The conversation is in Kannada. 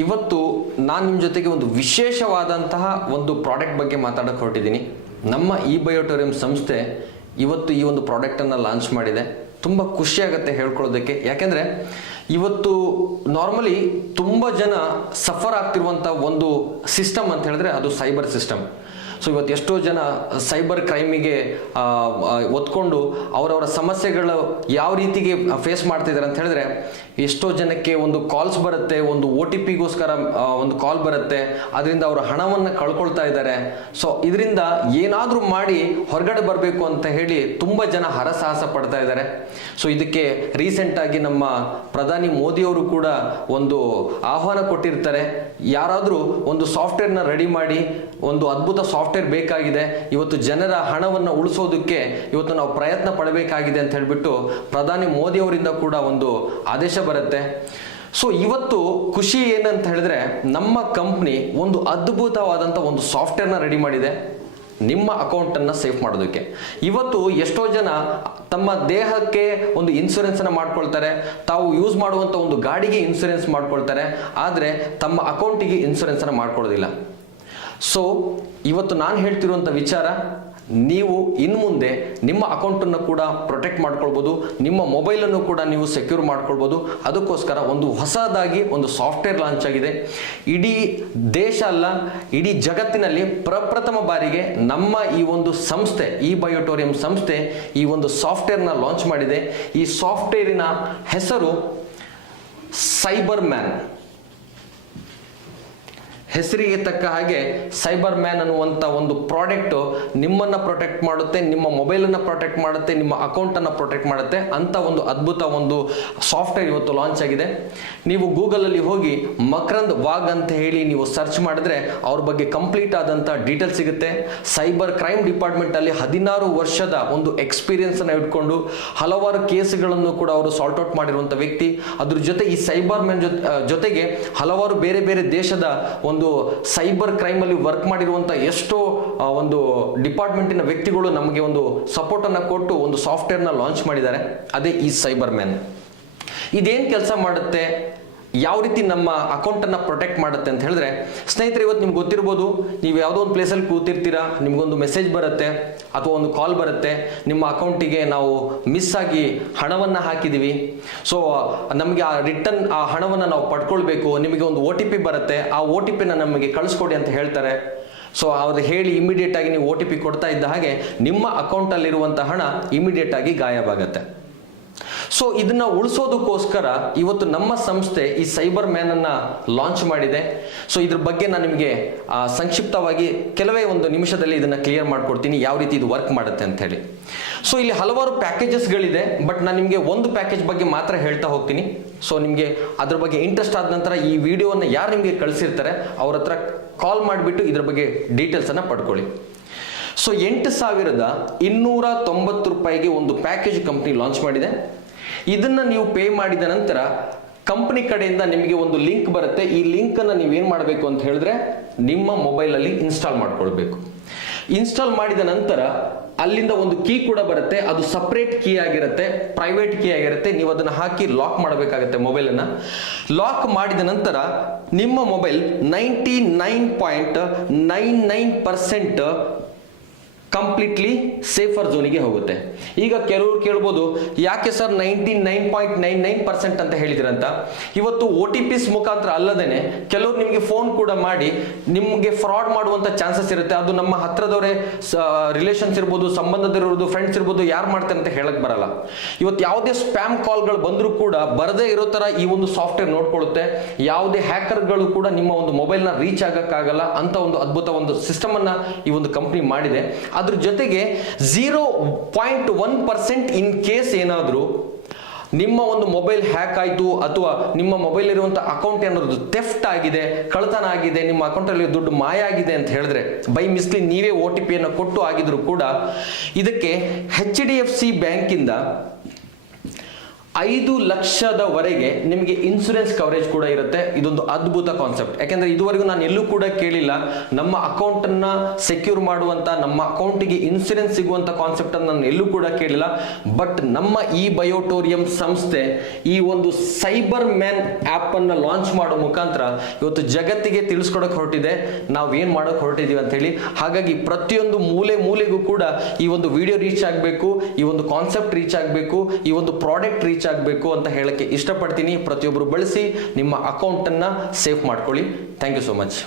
ಇವತ್ತು ನಾನು ನಿಮ್ಮ ಜೊತೆಗೆ ಒಂದು ವಿಶೇಷವಾದಂತಹ ಒಂದು ಪ್ರಾಡಕ್ಟ್ ಬಗ್ಗೆ ಮಾತಾಡಕ್ಕೆ ಹೊರಟಿದ್ದೀನಿ. ನಮ್ಮ ಈ ಬಯೋಟೋರಿಯಂ ಸಂಸ್ಥೆ ಇವತ್ತು ಈ ಒಂದು ಪ್ರಾಡಕ್ಟನ್ನು ಲಾಂಚ್ ಮಾಡಿದೆ. ತುಂಬ ಖುಷಿಯಾಗುತ್ತೆ ಹೇಳ್ಕೊಳ್ಳೋದಕ್ಕೆ. ಯಾಕೆಂದರೆ ಇವತ್ತು ನಾರ್ಮಲಿ ತುಂಬ ಜನ ಸಫರ್ ಆಗ್ತಿರುವಂಥ ಒಂದು ಸಿಸ್ಟಮ್ ಅಂತ ಹೇಳಿದ್ರೆ ಅದು ಸೈಬರ್ ಸಿಸ್ಟಮ್. ಸೊ ಇವತ್ತು ಎಷ್ಟೋ ಜನ ಸೈಬರ್ ಕ್ರೈಮಿಗೆ ಒತ್ಕೊಂಡು ಅವರವರ ಸಮಸ್ಯೆಗಳು ಯಾವ ರೀತಿಗೆ ಫೇಸ್ ಮಾಡ್ತಿದ್ದಾರೆ ಅಂತ ಹೇಳಿದ್ರೆ, ಎಷ್ಟೋ ಜನಕ್ಕೆ ಒಂದು ಕಾಲ್ಸ್ ಬರುತ್ತೆ, ಒಂದು OTP ಗೋಸ್ಕರ ಒಂದು ಕಾಲ್ ಬರುತ್ತೆ, ಅದರಿಂದ ಅವರ ಹಣವನ್ನು ಕಳ್ಕೊಳ್ತಾ ಇದ್ದಾರೆ. ಸೊ ಇದರಿಂದ ಏನಾದರೂ ಮಾಡಿ ಹೊರಗಡೆ ಬರಬೇಕು ಅಂತ ಹೇಳಿ ತುಂಬ ಜನ ಹರಸಾಹಸ ಪಡ್ತಾ ಇದ್ದಾರೆ. ಸೊ ಇದಕ್ಕೆ ರೀಸೆಂಟಾಗಿ ನಮ್ಮ ಪ್ರಧಾನಿ ಮೋದಿಯವರು ಕೂಡ ಒಂದು ಆಹ್ವಾನ ಕೊಟ್ಟಿರ್ತಾರೆ. ಯಾರಾದರೂ ಒಂದು ಸಾಫ್ಟ್ವೇರ್ನ ರೆಡಿ ಮಾಡಿ, ಒಂದು ಅದ್ಭುತ ಸಾಫ್ಟ್ವೇರ್ ಬೇಕಾಗಿದೆ, ಇವತ್ತು ಜನರ ಹಣವನ್ನು ಉಳಿಸೋದಕ್ಕೆ ಇವತ್ತು ನಾವು ಪ್ರಯತ್ನ ಪಡಬೇಕಾಗಿದೆ ಅಂತ ಹೇಳಿಬಿಟ್ಟು ಪ್ರಧಾನಿ ಮೋದಿ ಅವರಿಂದ ಕೂಡ ಒಂದು ಆದೇಶ ಬರುತ್ತೆ. ಸೊ ಇವತ್ತು ಖುಷಿ ಏನಂತ ಹೇಳಿದ್ರೆ, ನಮ್ಮ ಕಂಪ್ನಿ ಒಂದು ಅದ್ಭುತವಾದಂಥ ಒಂದು ಸಾಫ್ಟ್ವೇರ್ನ ರೆಡಿ ಮಾಡಿದೆ ನಿಮ್ಮ ಅಕೌಂಟನ್ನು ಸೇಫ್ ಮಾಡೋದಕ್ಕೆ. ಇವತ್ತು ಎಷ್ಟೋ ಜನ ತಮ್ಮ ದೇಹಕ್ಕೆ ಒಂದು ಇನ್ಶೂರೆನ್ಸನ್ನು ಮಾಡ್ಕೊಳ್ತಾರೆ, ತಾವು ಯೂಸ್ ಮಾಡುವಂಥ ಒಂದು ಗಾಡಿಗೆ ಇನ್ಶೂರೆನ್ಸ್ ಮಾಡ್ಕೊಳ್ತಾರೆ, ಆದರೆ ತಮ್ಮ ಅಕೌಂಟಿಗೆ ಇನ್ಶೂರೆನ್ಸನ್ನು ಮಾಡ್ಕೊಳ್ಳೋದಿಲ್ಲ. ಸೊ ಇವತ್ತು ನಾನು ಹೇಳ್ತಿರುವಂಥ ವಿಚಾರ, ನೀವು ಇನ್ನು ಮುಂದೆ ನಿಮ್ಮ ಅಕೌಂಟನ್ನು ಕೂಡ ಪ್ರೊಟೆಕ್ಟ್ ಮಾಡ್ಕೊಳ್ಬೋದು, ನಿಮ್ಮ ಮೊಬೈಲನ್ನು ಕೂಡ ನೀವು ಸೆಕ್ಯೂರ್ ಮಾಡ್ಕೊಳ್ಬೋದು. ಅದಕ್ಕೋಸ್ಕರ ಒಂದು ಹೊಸದಾಗಿ ಒಂದು ಸಾಫ್ಟ್ವೇರ್ ಲಾಂಚ್ ಆಗಿದೆ. ಇಡೀ ದೇಶ ಅಲ್ಲ, ಇಡೀ ಜಗತ್ತಿನಲ್ಲಿ ಪ್ರಪ್ರಥಮ ಬಾರಿಗೆ ನಮ್ಮ ಈ ಒಂದು ಸಂಸ್ಥೆ, ಈ ಬಯೋಟೋರಿಯಂ ಸಂಸ್ಥೆ ಈ ಒಂದು ಸಾಫ್ಟ್ವೇರ್ನ ಲಾಂಚ್ ಮಾಡಿದೆ. ಈ ಸಾಫ್ಟ್ವೇರಿನ ಹೆಸರು ಸೈಬರ್ ಮ್ಯಾನ್. ಹೆಸರಿಗೆ ತಕ್ಕ ಹಾಗೆ ಸೈಬರ್ ಮ್ಯಾನ್ ಅನ್ನುವಂಥ ಒಂದು ಪ್ರಾಡಕ್ಟು ನಿಮ್ಮನ್ನು ಪ್ರೊಟೆಕ್ಟ್ ಮಾಡುತ್ತೆ, ನಿಮ್ಮ ಮೊಬೈಲನ್ನು ಪ್ರೊಟೆಕ್ಟ್ ಮಾಡುತ್ತೆ, ನಿಮ್ಮ ಅಕೌಂಟನ್ನು ಪ್ರೊಟೆಕ್ಟ್ ಮಾಡುತ್ತೆ ಅಂತ ಒಂದು ಅದ್ಭುತ ಒಂದು ಸಾಫ್ಟ್ವೇರ್ ಇವತ್ತು ಲಾಂಚ್ ಆಗಿದೆ. ನೀವು ಗೂಗಲಲ್ಲಿ ಹೋಗಿ ಮಕರಂದ್ ವಾಗ್ ಅಂತ ಹೇಳಿ ನೀವು ಸರ್ಚ್ ಮಾಡಿದ್ರೆ ಅವ್ರ ಬಗ್ಗೆ ಕಂಪ್ಲೀಟ್ ಆದಂಥ ಡೀಟೇಲ್ಸ್ ಸಿಗುತ್ತೆ. ಸೈಬರ್ ಕ್ರೈಮ್ ಡಿಪಾರ್ಟ್ಮೆಂಟಲ್ಲಿ 16 ವರ್ಷದ ಒಂದು ಎಕ್ಸ್ಪೀರಿಯನ್ಸನ್ನು ಇಟ್ಕೊಂಡು ಹಲವಾರು ಕೇಸ್ಗಳನ್ನು ಕೂಡ ಅವರು ಸಾಲ್ಟ್ ಔಟ್ ಮಾಡಿರುವಂಥ ವ್ಯಕ್ತಿ. ಅದ್ರ ಜೊತೆ ಈ ಸೈಬರ್ ಮ್ಯಾನ್ ಜೊತೆಗೆ ಹಲವಾರು ಬೇರೆ ಬೇರೆ ದೇಶದ ಒಂದು ಸೈಬರ್ ಕ್ರೈಮ್ ಅಲ್ಲಿ ವರ್ಕ್ ಮಾಡಿರುವಂತ ಎಷ್ಟೋ ಒಂದು ಡಿಪಾರ್ಟ್ಮೆಂಟಿನ ವ್ಯಕ್ತಿಗಳು ನಮಗೆ ಒಂದು ಸಪೋರ್ಟ್ ಅನ್ನ ಕೊಟ್ಟು ಒಂದು ಸಾಫ್ಟ್ವೇರ್ ನ ಲಾಂಚ್ ಮಾಡಿದ್ದಾರೆ. ಅದೇ ಈ ಸೈಬರ್ ಮ್ಯಾನ್. ಇದೇನ್ ಕೆಲಸ ಮಾಡುತ್ತೆ, ಯಾವ ರೀತಿ ನಮ್ಮ ಅಕೌಂಟ್ ಅನ್ನ ಪ್ರೊಟೆಕ್ಟ್ ಮಾಡುತ್ತೆ ಅಂತ ಹೇಳಿದ್ರೆ, ಸ್ನೇಹಿತರೆ ಇವತ್ತು ನಿಮ್ಗೆ ಗೊತ್ತಿರ್ಬೋದು, ನೀವು ಯಾವುದೋ ಒಂದು ಪ್ಲೇಸಲ್ಲಿ ಕೂತಿರ್ತೀರಾ, ನಿಮ್ಗೊಂದು ಮೆಸೇಜ್ ಬರುತ್ತೆ ಅಥವಾ ಒಂದು ಕಾಲ್ ಬರುತ್ತೆ, ನಿಮ್ಮ ಅಕೌಂಟಿಗೆ ನಾವು ಮಿಸ್ ಆಗಿ ಹಣವನ್ನು ಹಾಕಿದ್ದೀವಿ, ಸೊ ನಮಗೆ ಆ ರಿಟರ್ನ್ ಆ ಹಣವನ್ನು ನಾವು ಪಡ್ಕೊಳ್ಬೇಕು, ನಿಮಗೆ ಒಂದು OTP ಬರುತ್ತೆ, ಆ OTPನ ನಮಗೆ ಕಳಿಸ್ಕೊಡಿ ಅಂತ ಹೇಳ್ತಾರೆ. ಸೊ ಅವ್ರು ಹೇಳಿ ಇಮಿಡಿಯೇಟ್ ಆಗಿ ನೀವು OTP ಕೊಡ್ತಾ ಇದ್ದ ಹಾಗೆ ನಿಮ್ಮ ಅಕೌಂಟಲ್ಲಿರುವಂಥ ಹಣ ಇಮಿಡಿಯೇಟ್ ಆಗಿ ಗಾಯವಾಗುತ್ತೆ. ಸೊ ಇದನ್ನ ಉಳಿಸೋದಕ್ಕೋಸ್ಕರ ಇವತ್ತು ನಮ್ಮ ಸಂಸ್ಥೆ ಈ ಸೈಬರ್ ಮ್ಯಾನ್ ಅನ್ನ ಲಾಂಚ್ ಮಾಡಿದೆ. ಸೊ ಇದ್ರ ಬಗ್ಗೆ ನಾನು ನಿಮಗೆ ಸಂಕ್ಷಿಪ್ತವಾಗಿ ಕೆಲವೇ ಒಂದು ನಿಮಿಷದಲ್ಲಿ ಇದನ್ನ ಕ್ಲಿಯರ್ ಮಾಡ್ಕೊಡ್ತೀನಿ, ಯಾವ ರೀತಿ ಇದು ವರ್ಕ್ ಮಾಡುತ್ತೆ ಅಂತ ಹೇಳಿ. ಸೊ ಇಲ್ಲಿ ಹಲವಾರು ಪ್ಯಾಕೇಜಸ್ಗಳಿದೆ, ಬಟ್ ನಾನು ನಿಮಗೆ ಒಂದು ಪ್ಯಾಕೇಜ್ ಬಗ್ಗೆ ಮಾತ್ರ ಹೇಳ್ತಾ ಹೋಗ್ತೀನಿ. ಸೊ ನಿಮಗೆ ಅದ್ರ ಬಗ್ಗೆ ಇಂಟ್ರೆಸ್ಟ್ ಆದ ನಂತರ ಈ ವಿಡಿಯೋವನ್ನು ಯಾರು ನಿಮಗೆ ಕಳಿಸಿರ್ತಾರೆ ಅವ್ರ ಹತ್ರ ಕಾಲ್ ಮಾಡಿಬಿಟ್ಟು ಇದ್ರ ಬಗ್ಗೆ ಡೀಟೇಲ್ಸ್ ಅನ್ನ ಪಡ್ಕೊಳ್ಳಿ. ಸೊ 8,290 ರೂಪಾಯಿಗೆ ಒಂದು ಪ್ಯಾಕೇಜ್ ಕಂಪ್ನಿ ಲಾಂಚ್ ಮಾಡಿದೆ. ಇದನ್ನ ನೀವು ಪೇ ಮಾಡಿದ ನಂತರ ಕಂಪನಿ ಕಡೆಯಿಂದ ನಿಮಗೆ ಒಂದು ಲಿಂಕ್ ಬರುತ್ತೆ. ಈ ಲಿಂಕ್ ಅನ್ನು ನೀವೇನ್ ಮಾಡಬೇಕು ಅಂತ ಹೇಳಿದ್ರೆ ನಿಮ್ಮ ಮೊಬೈಲ್ ಅಲ್ಲಿ ಇನ್ಸ್ಟಾಲ್ ಮಾಡ್ಕೊಳ್ಬೇಕು. ಇನ್ಸ್ಟಾಲ್ ಮಾಡಿದ ನಂತರ ಅಲ್ಲಿಂದ ಒಂದು ಕೀ ಕೂಡ ಬರುತ್ತೆ, ಅದು ಸಪರೇಟ್ ಕೀ ಆಗಿರುತ್ತೆ, ಪ್ರೈವೇಟ್ ಕೀ ಆಗಿರುತ್ತೆ. ನೀವು ಅದನ್ನ ಹಾಕಿ ಲಾಕ್ ಮಾಡಬೇಕಾಗುತ್ತೆ ಮೊಬೈಲ್ ಅನ್ನ. ಲಾಕ್ ಮಾಡಿದ ನಂತರ ನಿಮ್ಮ ಮೊಬೈಲ್ 99.99% ಕಂಪ್ಲೀಟ್ಲಿ ಸೇಫರ್ ಝೋನಿಗೆ ಹೋಗುತ್ತೆ. ಈಗ ಕೆಲವರು ಕೇಳ್ಬೋದು, ಯಾಕೆ ಸರ್ 99.99% ಅಂತ ಹೇಳಿದ್ರಂತ. ಇವತ್ತು OTPs ಮುಖಾಂತರ ಅಲ್ಲದೇನೆ ಕೆಲವರು ನಿಮಗೆ ಫೋನ್ ಕೂಡ ಮಾಡಿ ನಿಮಗೆ ಫ್ರಾಡ್ ಮಾಡುವಂತ ಚಾನ್ಸಸ್ ಇರುತ್ತೆ. ಅದು ನಮ್ಮ ಹತ್ರದವರೇ, ರಿಲೇಷನ್ಸ್ ಇರ್ಬೋದು, ಸಂಬಂಧದಿರ್ಬೋದು, ಫ್ರೆಂಡ್ಸ್ ಇರ್ಬೋದು, ಯಾರು ಮಾಡ್ತಾರೆ ಅಂತ ಹೇಳಕ್ ಬರಲ್ಲ. ಇವತ್ತು ಯಾವುದೇ ಸ್ಪ್ಯಾಮ್ ಕಾಲ್ಗಳು ಬಂದರೂ ಕೂಡ ಬರದೇ ಇರೋ ತರ ಈ ಒಂದು ಸಾಫ್ಟ್ವೇರ್ ನೋಡ್ಕೊಳ್ಳುತ್ತೆ. ಯಾವುದೇ ಹ್ಯಾಕರ್ಗಳು ಕೂಡ ನಿಮ್ಮ ಒಂದು ಮೊಬೈಲ್ನ ರೀಚ್ ಆಗಕ್ಕಾಗಲ್ಲ ಅಂತ ಒಂದು ಅದ್ಭುತ ಒಂದು ಸಿಸ್ಟಮ್ ಅನ್ನ ಈ ಒಂದು ಕಂಪ್ನಿ ಮಾಡಿದೆ. ಅದ್ರ ಜೊತೆಗೆ 0.1% ಇನ್ ಕೇಸ್ ಏನಾದರೂ ನಿಮ್ಮ ಒಂದು ಮೊಬೈಲ್ ಹ್ಯಾಕ್ ಆಯಿತು ಅಥವಾ ನಿಮ್ಮ ಮೊಬೈಲ್ ಇರುವಂಥ ಅಕೌಂಟ್ ಏನಾದ್ರು ಥೆಫ್ಟ್ ಆಗಿದೆ, ಕಳ್ಳತನ ಆಗಿದೆ, ನಿಮ್ಮ ಅಕೌಂಟಲ್ಲಿ ದುಡ್ಡು ಮಾಯ ಆಗಿದೆ ಅಂತ ಹೇಳಿದ್ರೆ, ಬೈ ಮಿಸ್ಟೇಕ್ ನೀವೇ OTPಯನ್ನು ಕೊಟ್ಟು ಆಗಿದ್ರು ಕೂಡ ಇದಕ್ಕೆ HDFC ಬ್ಯಾಂಕಿಂದ 5 ಲಕ್ಷದವರೆಗೆ ನಿಮಗೆ ಇನ್ಸೂರೆನ್ಸ್ ಕವರೇಜ್ ಕೂಡ ಇರುತ್ತೆ. ಇದೊಂದು ಅದ್ಭುತ ಕಾನ್ಸೆಪ್ಟ್. ಯಾಕೆಂದ್ರೆ ಇದುವರೆಗೂ ನಾನು ಎಲ್ಲೂ ಕೂಡ ಕೇಳಿಲ್ಲ ನಮ್ಮ ಅಕೌಂಟ್ ಅನ್ನ ಸೆಕ್ಯೂರ್ ಮಾಡುವಂತ, ನಮ್ಮ ಅಕೌಂಟಿಗೆ ಇನ್ಸೂರೆನ್ಸ್ ಸಿಗುವಂತ ಕಾನ್ಸೆಪ್ಟ್ ಅನ್ನು ನಾನು ಎಲ್ಲೂ ಕೂಡ ಕೇಳಿಲ್ಲ. ಬಟ್ ನಮ್ಮ ಈ ಬಯೋಟೋರಿಯಂ ಸಂಸ್ಥೆ ಈ ಒಂದು ಸೈಬರ್ ಮ್ಯಾನ್ ಆಪ್ ಅನ್ನ ಲಾಂಚ್ ಮಾಡೋ ಮುಖಾಂತರ ಇವತ್ತು ಜಗತ್ತಿಗೆ ತಿಳಿಸ್ಕೊಡಕ್ ಹೊರಟಿದೆ ನಾವು ಏನ್ ಮಾಡಕ್ ಹೊರಟಿದೀವಿ ಅಂತ ಹೇಳಿ. ಹಾಗಾಗಿ ಪ್ರತಿಯೊಂದು ಮೂಲೆಗೂ ಕೂಡ ಈ ಒಂದು ವಿಡಿಯೋ ರೀಚ್ ಆಗಬೇಕು, ಈ ಒಂದು ಕಾನ್ಸೆಪ್ಟ್ ರೀಚ್ ಆಗಬೇಕು, ಈ ಒಂದು ಪ್ರಾಡಕ್ಟ್ ರೀಚ್ ಆಗಬೇಕು ಅಂತ ಹೇಳಕ್ಕೆ ಇಷ್ಟಪಡ್ತೀನಿ. ಪ್ರತಿಯೊಬ್ಬರು ಬಳಸಿ ನಿಮ್ಮ ಅಕೌಂಟ್ ಅನ್ನ ಸೇವ್ ಮಾಡ್ಕೊಳ್ಳಿ. Thank you so much.